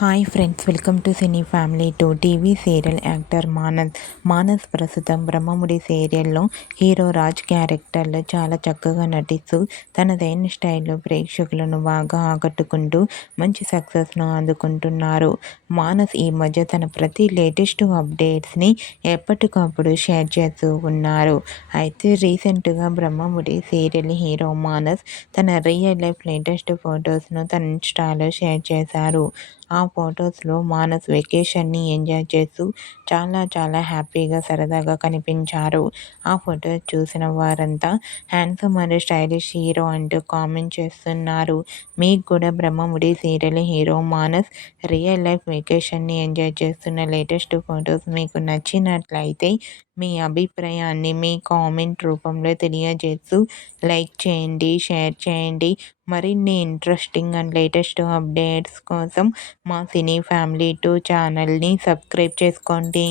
Hi friends, welcome to cine family two. TV serial actor Manas ప్రస్తుతం బ్రహ్మముడి సీరియల్లో hero Raj క్యారెక్టర్లో చాలా చక్కగా నటిస్తూ తనదైన స్టైల్లో ప్రేక్షకులను బాగా ఆకట్టుకుంటూ మంచి సక్సెస్ను అందుకుంటున్నారు. మానస్ ఈ మధ్య తన ప్రతి లేటెస్ట్ అప్డేట్స్ని ఎప్పటికప్పుడు షేర్ చేస్తూ ఉన్నారు. అయితే రీసెంట్గా బ్రహ్మముడి సీరియల్ హీరో మానస్ తన రియల్ లైఫ్ లేటెస్ట్ ఫొటోస్ను తన ఇన్స్టాలో షేర్ చేశారు. ఆ ఫొటోస్లో మానస్ వెకేషన్ని ఎంజాయ్ చేస్తూ చాలా హ్యాపీగా సరదాగా కనిపించారు. ఆ ఫొటోస్ చూసిన వారంతా హ్యాండ్సమ్ అండ్ స్టైలిష్ హీరో అంటూ కామెంట్ చేస్తున్నారు. మీకు కూడా Brahmamudi serial hero Manas real life వెకేషన్ని ఎంజాయ్ చేస్తున్న లేటెస్ట్ ఫొటోస్ మీకు నచ్చినట్లయితే మీ అభిప్రాయాన్ని మీ కామెంట్ రూపంలో తెలియజేస్తూ లైక్ చేయండి, షేర్ చేయండి. మరిన్ని ఇంట్రెస్టింగ్ అండ్ లేటెస్ట్ అప్డేట్స్ కోసం మా సినీ ఫ్యామిలీ 2 ఛానల్ని సబ్స్క్రైబ్ చేసుకోండి.